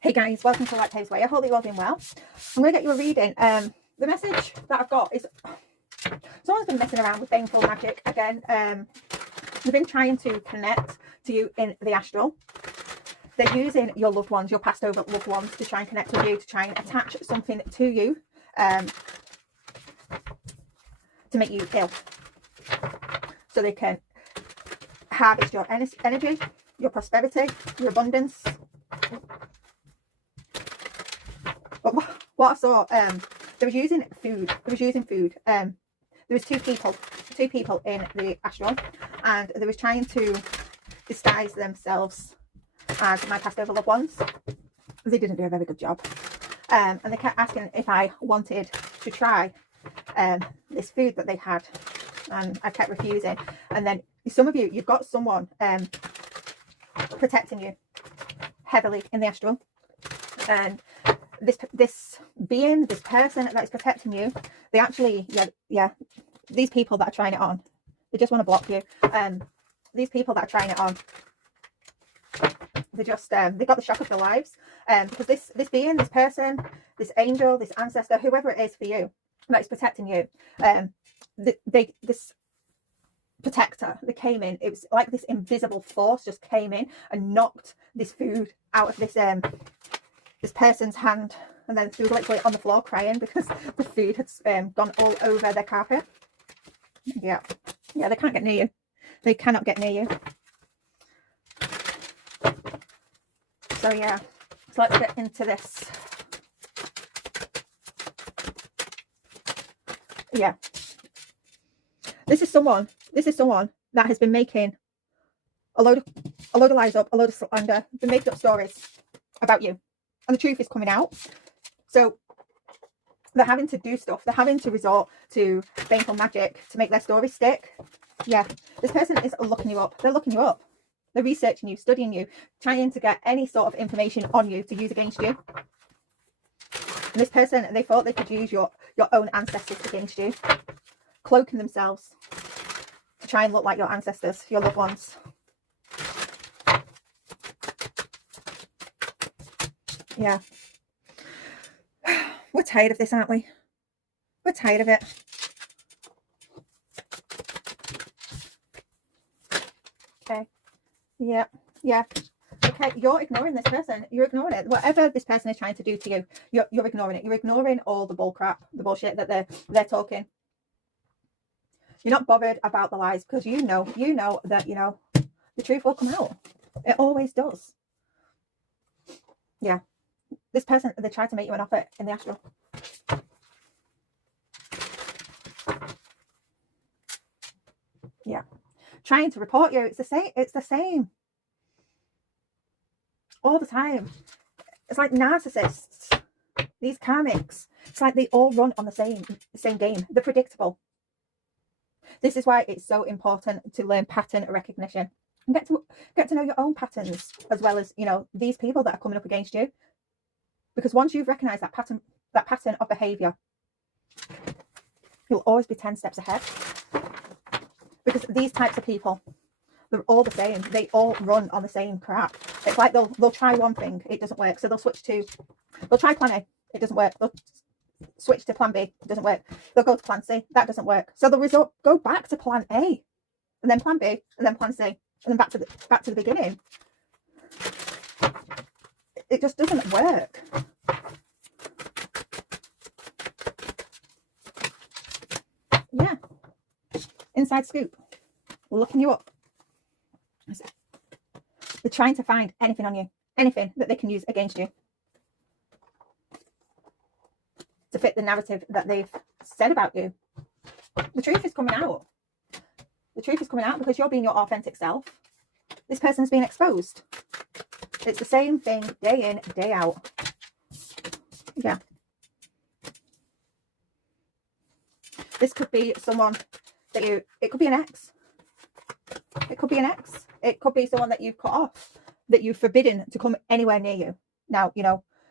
Hey guys, welcome to Light Paves Way. I hope you're all doing well. I'm going to get you a reading. The message that I've got is someone's been messing around with baneful magic again. They've been trying to connect to you in the astral. They're using your loved ones, your passed over loved ones, to try and connect with you, to try and attach something to you, to make you ill, so they can harvest your energy, your prosperity, your abundance. But what I saw, they was using food. There was two people in the astral, and they was trying to disguise themselves as my passed over loved ones. They didn't do a very good job, and they kept asking if I wanted to try this food that they had, and I kept refusing. And then some of you, you've got someone protecting you heavily in the astral, and this being, this person that is protecting you, they actually, these people that are trying it on, they just want to block you. These people that are trying it on, they just they got the shock of their lives, because this being, this person, this angel, this ancestor, whoever it is for you that is protecting you, this protector that came in, it was like this invisible force just came in and knocked this food out of this person's hand, and then she was literally on the floor crying because the food had gone all over their carpet. Yeah, they can't get near you. They cannot get near you. So yeah, so let's get into this. Yeah, this is someone that has been making a load of lies up, a load of slander, been making up stories about you, and the truth is coming out. So they're having to do stuff. They're having to resort to baneful magic to make their story stick. Yeah, this person is looking you up. They're looking you up. They're researching you, studying you, trying to get any sort of information on you to use against you. And this person, they thought they could use your own ancestors against you, cloaking themselves to try and look like your ancestors, your loved ones. Yeah. We're tired of this, aren't we? We're tired of it. Okay. Yeah. Okay, you're ignoring this person. You're ignoring it. Whatever this person is trying to do to you, you're ignoring it. You're ignoring all the bull crap, the bullshit that they're talking. You're not bothered about the lies, because you know that, the truth will come out. It always does. Yeah. This person, they tried to make you an offer in the astral. Yeah. Trying to report you. It's the same. All the time. It's like narcissists. These karmics. It's like they all run on the same game. They're predictable. This is why it's so important to learn pattern recognition and get to know your own patterns, as well as, these people that are coming up against you. Because once you've recognized that pattern of behavior, you'll always be 10 steps ahead. Because these types of people, they're all the same. They all run on the same crap. It's like they'll try one thing, it doesn't work, so they'll try plan A, it doesn't work. They'll switch to plan B, it doesn't work. They'll go to plan C, that doesn't work. So they'll go back to plan A, and then plan B, and then plan C, and then back to the beginning. It just doesn't work. Yeah. Inside scoop. Looking you up. They're trying to find anything on you. Anything that they can use against you. To fit the narrative that they've said about you. The truth is coming out. The truth is coming out because you're being your authentic self. This person's being exposed. It's the same thing day in, day out. Yeah. This could be someone that it could be an ex. It could be an ex. It could be someone that you've cut off, that you've forbidden to come anywhere near you. Now,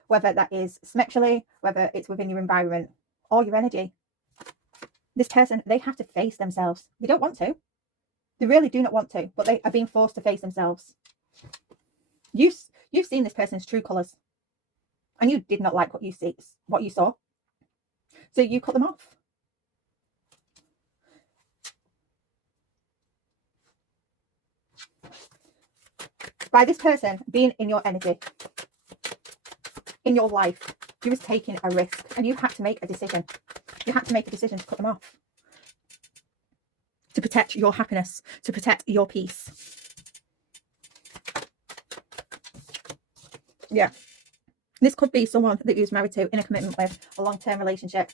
whether that is sexually, whether it's within your environment or your energy. This person, they have to face themselves. They don't want to. They really do not want to, but they are being forced to face themselves. You've seen this person's true colours. and you did not like what you saw. So you cut them off. By this person being in your energy, in your life, you was taking a risk, and you had to make a decision. You had to make a decision to cut them off, to protect your happiness, to protect your peace. Yeah. This could be someone that you was married to, in a commitment with, a long-term relationship.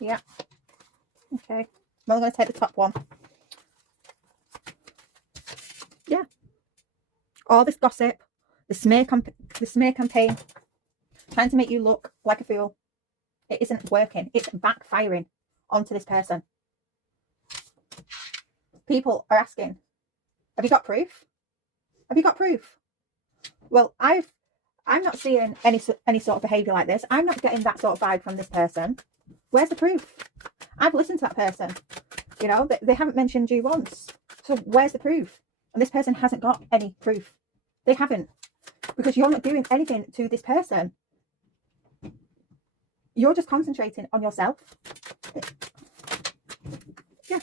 Yeah. Okay. Well, I'm going to take the top one. Yeah. All this gossip, the smear campaign, trying to make you look like a fool. It isn't working. It's backfiring onto this person. People are asking, have you got proof? Have you got proof? Well, I'm not seeing any sort of behaviour like this. I'm not getting that sort of vibe from this person. Where's the proof? I've listened to that person. You know, they haven't mentioned you once. So where's the proof? And this person hasn't got any proof. They haven't. Because you're not doing anything to this person. You're just concentrating on yourself. Yeah.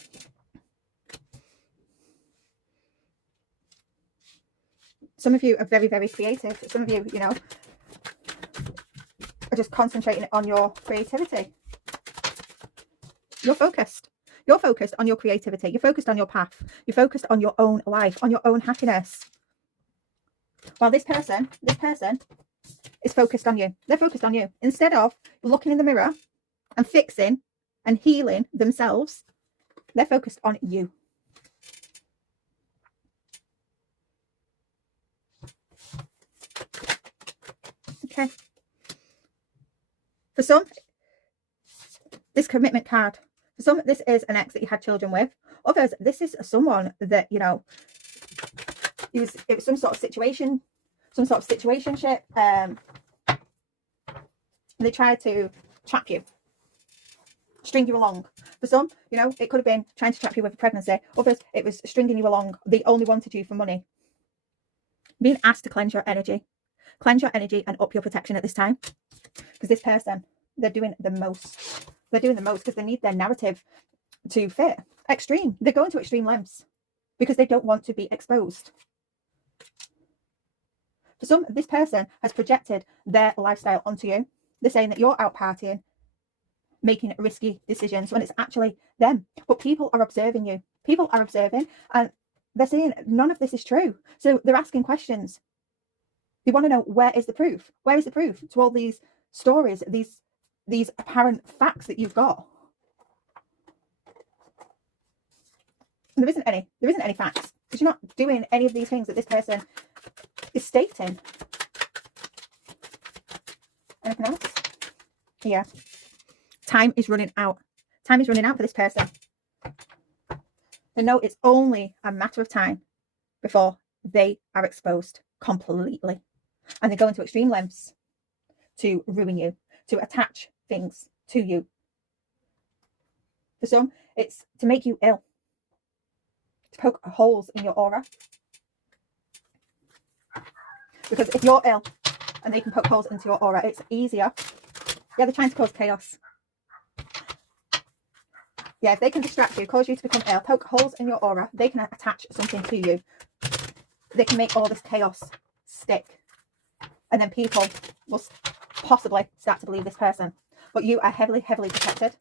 Some of you are very, very creative. Some of you, you know, are just concentrating on your creativity. You're focused. You're focused on your creativity. You're focused on your path. You're focused on your own life, on your own happiness. While this person is focused on you. They're focused on you. Instead of looking in the mirror and fixing and healing themselves, they're focused on you. Okay. For some, this commitment card. For some, this is an ex that you had children with. Others, this is someone that, you know, it was some sort of situation, some sort of situationship. They tried to trap you, string you along. For some, you know, it could have been trying to trap you with a pregnancy. Others, it was stringing you along. They only wanted you for money. Being asked to cleanse your energy. Cleanse your energy and up your protection at this time. Because this person, they're doing the most. They're doing the most because they need their narrative to fit. Extreme. They're going to extreme lengths because they don't want to be exposed. For some, this person has projected their lifestyle onto you. They're saying that you're out partying, making risky decisions when it's actually them. But people are observing you. People are observing and they're saying none of this is true. So they're asking questions. They want to know, where is the proof? Where is the proof to all these stories, these apparent facts that you've got? And there isn't any facts, because you're not doing any of these things that this person is stating. Anything else? Yeah. Time is running out. Time is running out for this person. They know it's only a matter of time before they are exposed completely. And they go into extreme lengths to ruin you, to attach things to you. For some, it's to make you ill, to poke holes in your aura. Because if you're ill and they can poke holes into your aura, it's easier. Yeah, they're trying to cause chaos. Yeah, if they can distract you, cause you to become ill, poke holes in your aura, they can attach something to you. They can make all this chaos stick. And then people will possibly start to believe this person. But you are heavily, heavily protected.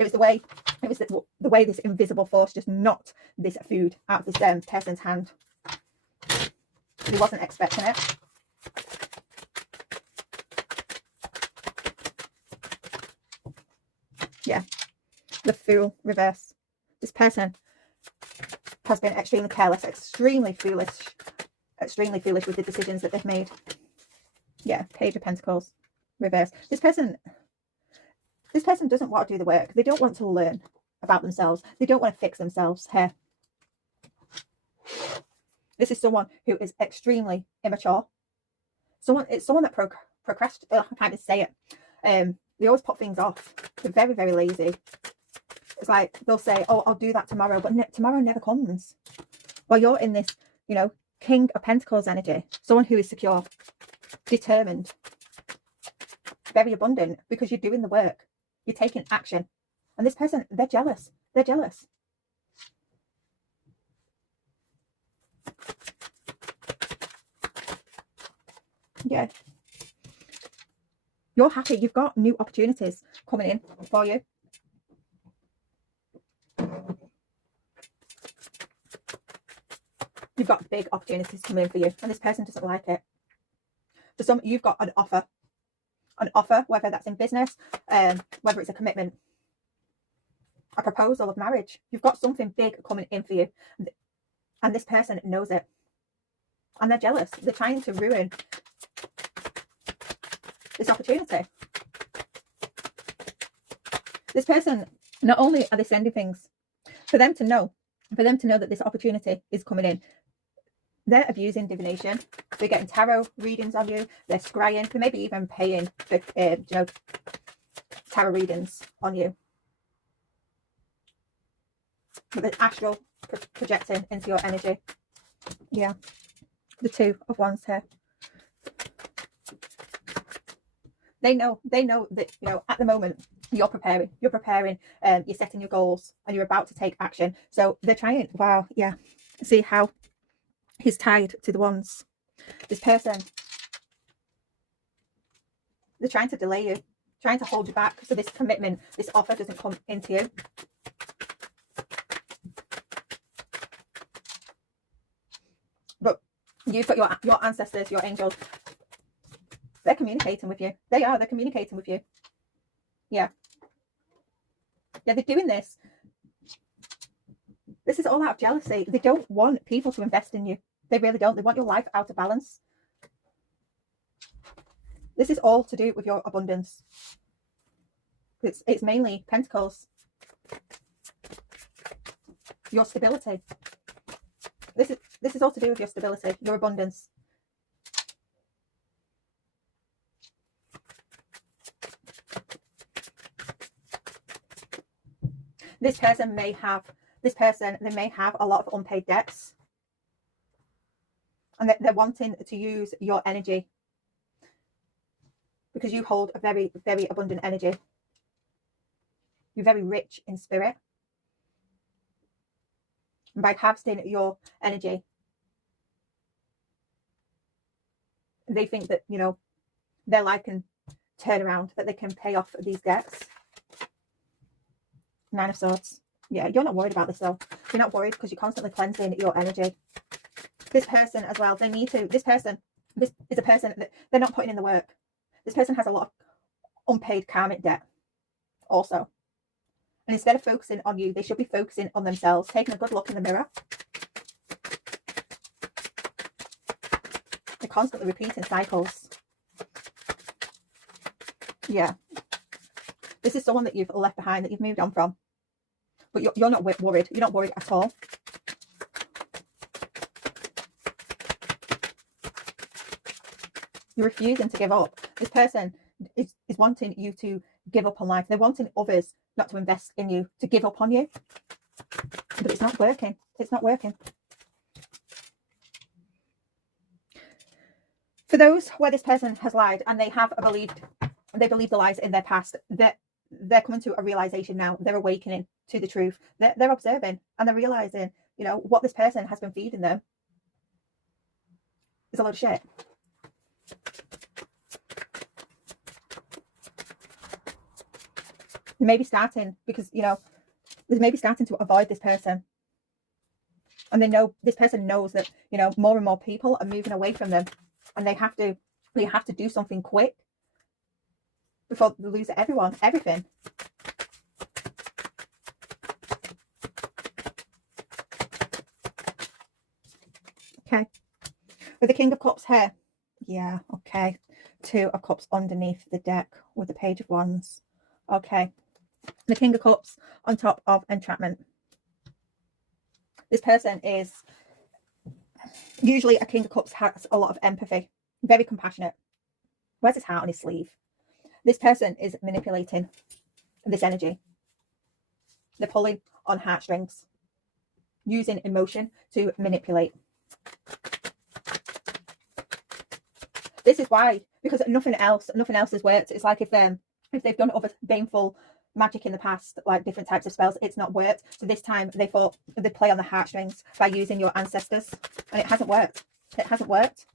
It was the way this invisible force just knocked this food out of this person's hand. He wasn't expecting it. Yeah. The Fool reverse. This person has been extremely careless, extremely foolish with the decisions that they've made. Yeah, Page of Pentacles reverse. This person doesn't want to do the work. They don't want to learn about themselves. They don't want to fix themselves here. This is someone who is extremely immature. It's someone that procrastinates. I can't even say it. They always put things off. They're very, very lazy. It's like they'll say, oh, I'll do that tomorrow, but tomorrow never comes. While you're in this, you know, King of Pentacles energy. Someone who is secure, determined, very abundant, because you're doing the work. You're taking action. And this person, they're jealous. They're jealous. Yeah. You're happy. You've got new opportunities coming in for you. You've got big opportunities coming in for you. And this person doesn't like it. For some, you've got an offer. An offer, whether that's in business, whether it's a commitment, a proposal of marriage. You've got something big coming in for you. And this person knows it. And they're jealous. They're trying to ruin this opportunity. This person, not only are they sending things for them to know that this opportunity is coming in, they're abusing divination. They're getting tarot readings of you. They're scrying. They may be even paying for, tarot readings on you. But the astral projecting into your energy. Yeah. The Two of Wands here. They know that, at the moment, you're preparing, you're setting your goals, and you're about to take action. So they're trying, wow, yeah. See how he's tied to the Wands. This person, they're trying to delay you, trying to hold you back. So this commitment, this offer doesn't come into you. But you've got your ancestors, your angels. They're communicating with you. They're communicating with you. Yeah. Yeah, they're doing this. This is all out of jealousy. They don't want people to invest in you. They really don't. They want your life out of balance. This is all to do with your abundance. It's mainly Pentacles. Your stability. This is all to do with your stability, your abundance. This person may have a lot of unpaid debts. And they're wanting to use your energy because you hold a very, very abundant energy. You're very rich in spirit. And by harvesting your energy, they think that, their life can turn around, that they can pay off these debts. Nine of Swords. Yeah, you're not worried about this though. You're not worried because you're constantly cleansing your energy. This person as well, this is a person that they're not putting in the work. This person has a lot of unpaid karmic debt also. And instead of focusing on you, they should be focusing on themselves, taking a good look in the mirror. They're constantly repeating cycles. Yeah. This is someone that you've left behind, that you've moved on from. But you're not worried. You're not worried at all. You're refusing to give up. This person is wanting you to give up on life. They're wanting others not to invest in you, to give up on you. But it's not working. It's not working. For those where this person has lied and they believed the lies in their past, they're coming to a realization now. They're awakening to the truth. They're observing and they're realizing, what this person has been feeding them is a lot of shit. They may be starting because, they may be starting to avoid this person. And they know, this person knows that, more and more people are moving away from them. And they have to do something quick before they lose everything. Okay. With the King of Cups here. Yeah, okay. Two of Cups underneath the deck with the Page of Wands. Okay. The King of Cups on top of entrapment. This person is, usually a King of Cups has a lot of empathy, very compassionate. Wears his heart on his sleeve. This person is manipulating this energy. They're pulling on heartstrings, using emotion to manipulate. This is why, because nothing else has worked. It's like if they've done other baneful magic in the past, like different types of spells, it's not worked. So this time they thought they'd play on the heartstrings by using your ancestors, and it hasn't worked. It hasn't worked.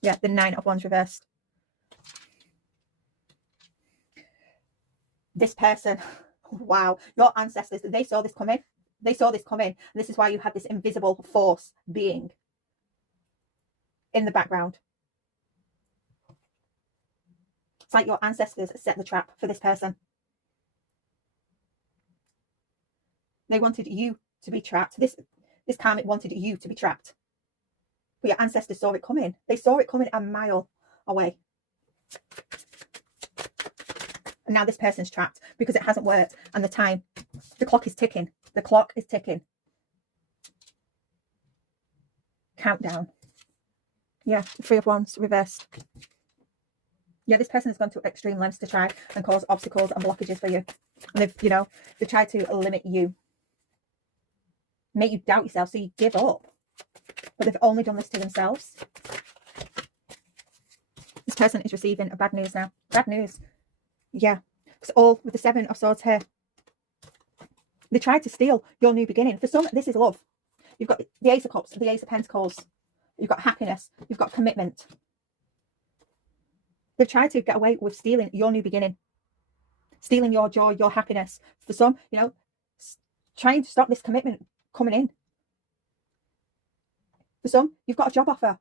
Yeah, the 9 of Wands reversed. This person, wow, your ancestors, they saw this coming. They saw this coming. And this is why you had this invisible force being in the background. It's like your ancestors set the trap for this person. They wanted you to be trapped. This karmic wanted you to be trapped. But your ancestors saw it coming. They saw it coming a mile away. And now this person's trapped because it hasn't worked. And the clock is ticking. The clock is ticking. Countdown. Yeah, 3 of Wands reversed. Yeah, this person has gone to extreme lengths to try and cause obstacles and blockages for you. And they've tried to limit you. Make you doubt yourself so you give up. But they've only done this to themselves. This person is receiving bad news now. Bad news. Yeah. It's all with the 7 of Swords here. They tried to steal your new beginning. For some, this is love. You've got the Ace of Cups, the Ace of Pentacles. You've got happiness. You've got commitment. They've tried to get away with stealing your new beginning. Stealing your joy, your happiness. For some, trying to stop this commitment coming in. For some, you've got a job offer.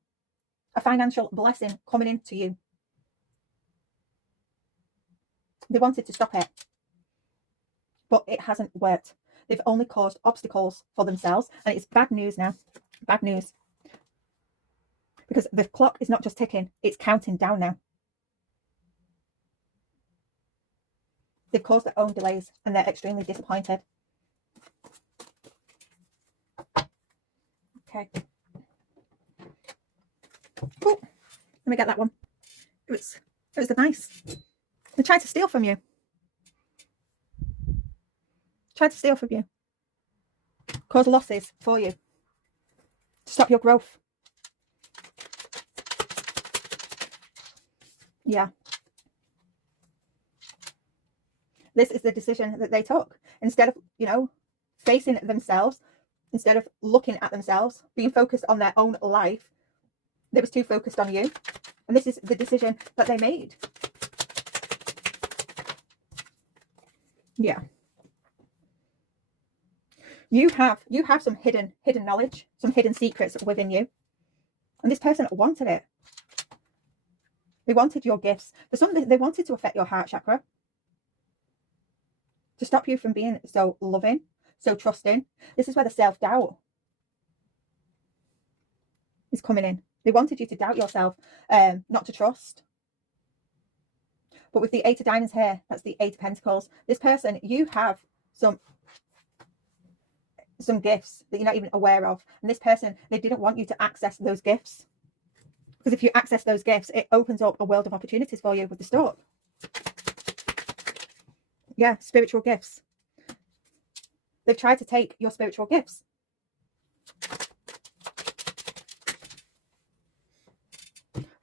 A financial blessing coming into you. They wanted to stop it. But it hasn't worked. They've only caused obstacles for themselves. And it's bad news now. Bad news. Because the clock is not just ticking. It's counting down now. They've caused their own delays. And they're extremely disappointed. Okay. Oh, let me get that one. It was the nice. They tried to steal from you. Tried to steal from you. Cause losses for you. To stop your growth. Yeah. This is the decision that they took. Instead of, facing themselves, instead of looking at themselves, being focused on their own life, they was too focused on you. And this is the decision that they made. Yeah. You have some hidden knowledge, some hidden secrets within you. And this person wanted it. They wanted your gifts. For some, they wanted to affect your heart chakra. To stop you from being so loving, so trusting. This is where the self-doubt is coming in. They wanted you to doubt yourself, not to trust. But with the 8 of Diamonds here, that's the 8 of Pentacles. This person, you have some gifts that you're not even aware of. And this person, they didn't want you to access those gifts. Because if you access those gifts, it opens up a world of opportunities for you with the Stork. Yeah, spiritual gifts. They've tried to take your spiritual gifts.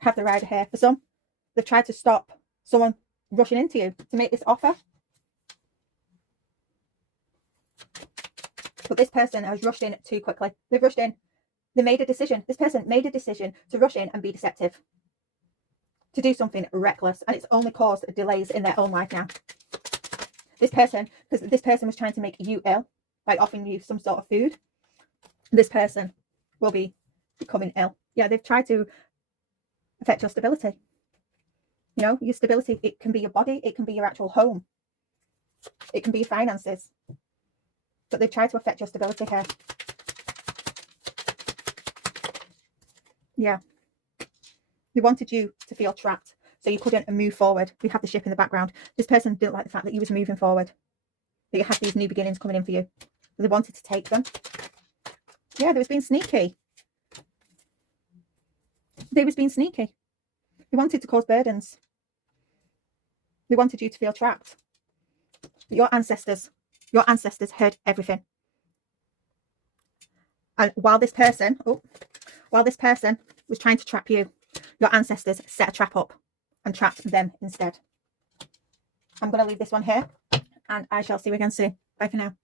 Have the Rider here. For some, they've tried to stop someone rushing into you to make this offer. But this person has rushed in too quickly. They've rushed in. They made a decision. This person made a decision to rush in and be deceptive. To do something reckless. And it's only caused delays in their own life now. This person, because this person was trying to make you ill by offering you some sort of food. This person will be becoming ill. Yeah, they've tried to affect your stability. Your stability, it can be your body, it can be your actual home. It can be your finances. But they've tried to affect your stability here. Yeah. They wanted you to feel trapped, so you couldn't move forward. We have the ship in the background. This person didn't like the fact that you was moving forward. That you had these new beginnings coming in for you. They wanted to take them. Yeah, they was being sneaky. They was being sneaky. They wanted to cause burdens. They wanted you to feel trapped. But your ancestors heard everything. And while this person was trying to trap you. Your ancestors set a trap up and trapped them instead. I'm going to leave this one here, and I shall see you again soon. Bye for now.